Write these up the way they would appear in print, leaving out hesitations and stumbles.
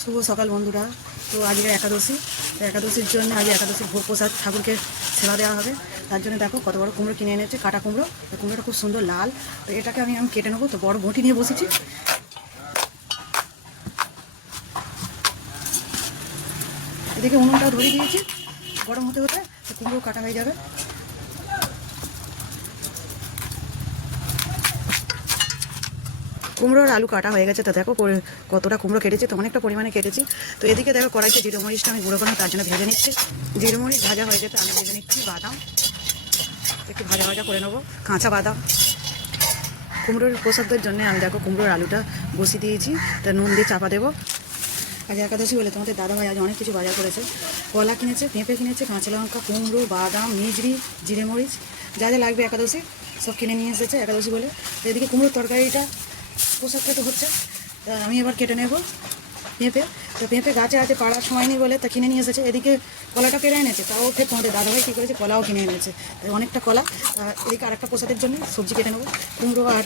শুভ সকাল বন্ধুরা। তো আজকে একাদশী, তো একাদশীর জন্য আজকে একাদশীর ভোগ প্রসাদ ঠাকুরকে সেবা দেওয়া হবে। তার জন্য দেখো কত বড় কুমড়ো কিনে এনেছে, কাটা কুমড়ো। তো কুমড়োটা খুব সুন্দর লাল। তো এটাকে আমি কেটে নেবো। তো বড় বঁটি নিয়ে বসেছি। এদিকে উনুনটাও ধরিয়ে দিয়েছি, গরম হতে হতে তো কুমড়ো কাটা হয়ে যাবে। কুমড়ো আর আলু কাটা হয়ে গেছে। তো দেখো কতটা কুমড়ো কেটেছি, তো অনেকটা পরিমাণে কেটেছি। তো এদিকে দেখো কড়াইতে জিরে মরিচটা আমি গুঁড়ো করলাম, তার জন্য ভেজে নিচ্ছি। জিরে মরিচ ভাজা হয়ে যেতে আমি ভেজে নিচ্ছি বাদাম, একটু ভাজা ভাজা করে নেবো, কাঁচা বাদাম। কুমড়োর প্রসাদের জন্য আমি দেখো কুমড়োর আলুটা বসিয়ে দিয়েছি। তা নুন দিয়ে চাপা দেবো। আজ একাদশী বলে তোমাদের দাদাভাই আজ অনেক কিছু বাজার করেছে। কলা কিনেছে, পেঁপে কিনেছে, কাঁচা লঙ্কা, কুমড়ো, বাদাম, মিজরি, জিরে মরিচ, যা যা লাগবে একাদশী সব কিনে নিয়ে এসেছে একাদশী বলে। তো এদিকে কুমড়োর তরকারিটা প্রসাদটা তো হচ্ছে। তা আমি এবার কেটে নেব পেঁপে। তো পেঁপে গাছে আছে, পাড়ার সময় নেই বলে তা কিনে নিয়ে এসেছে। এদিকে কলাটা পেরে এনেছে, তাও ফের তোমাদের দাদাভাই কী করেছে, কলাও কিনে এনেছে। তাই অনেকটা কলা। এদিকে আরেকটা প্রসাদের জন্য সবজি কেটে নেবো, কুমড়ো আর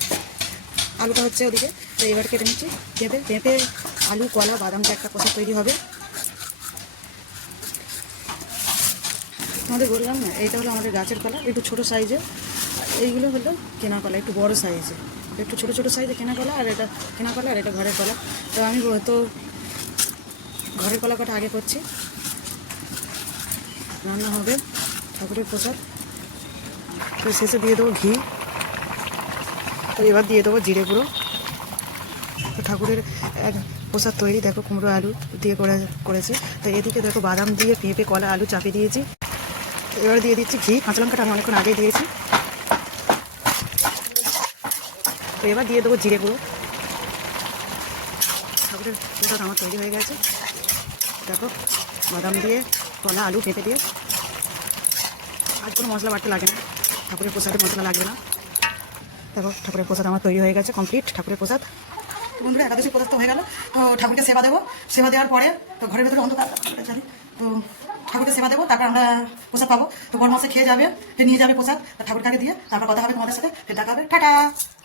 আলুটা হচ্ছে ওদিকে। তো এবার কেটে নিচ্ছি পেঁপে। পেঁপে, আলু, কলা, বাদামটা একটা প্রসাদ তৈরি হবে। তোমাদের বললাম না, এইটা হলো আমাদের গাছের কলা, একটু ছোটো সাইজের। এইগুলো হলো কেনা কলা, একটু বড় সাইজে, একটু ছোটো ছোটো সাইজে কেনা কলা। আর এটা কেনা কলা, আর এটা ঘরের কলা। তো আমি তো ঘরের কলা কটা আগে করছি, রান্না হবে ঠাকুরের প্রসাদ। তো শেষে দিয়ে দেবো ঘি। তো এবার দিয়ে দেবো জিরে গুঁড়ো। তো ঠাকুরের এক প্রসাদ তৈরি। দেখো কুমড়ো আলু দিয়ে করেছি। তো এদিকে দেখো বাদাম দিয়ে পেঁপে, কলা, আলু চাপিয়ে দিয়েছি। এবার দিয়ে দিচ্ছি ঘি। কাঁচা লঙ্কাটা আমি অনেকক্ষণ আগে দিয়েছি। তো এবার দিয়ে দেবো জিরে গুঁড়ো। ঠাকুরের প্রসাদ আমার তৈরি হয়ে গেছে। দেখো বাদাম দিয়ে, কলা, আলু, পেঁপে দিয়ে। আর কোনো মশলা বাড়তে লাগে না, ঠাকুরের প্রসাদে মশলা লাগবে না। দেখো ঠাকুরের প্রসাদ আমার তৈরি হয়ে গেছে, কমপ্লিট ঠাকুরের প্রসাদ। বন্ধুরা একাদশী প্রসাদ তো হয়ে গেল। তো ঠাকুরকে সেবা দেবো। সেবা দেওয়ার পরে তো ঘরের ভেতরে অন্ধকার জানি, তো ঠাকুরকে সেবা দেবো, তারপর আমরা প্রসাদ পাবো। তো বড় মাসে খেয়ে যাবে, ফের নিয়ে যাবে প্রসাদ ঠাকুরকে দিয়ে। তারপর কথা হবে তোমাদের সাথে, ফের দেখা হবে। টাটা।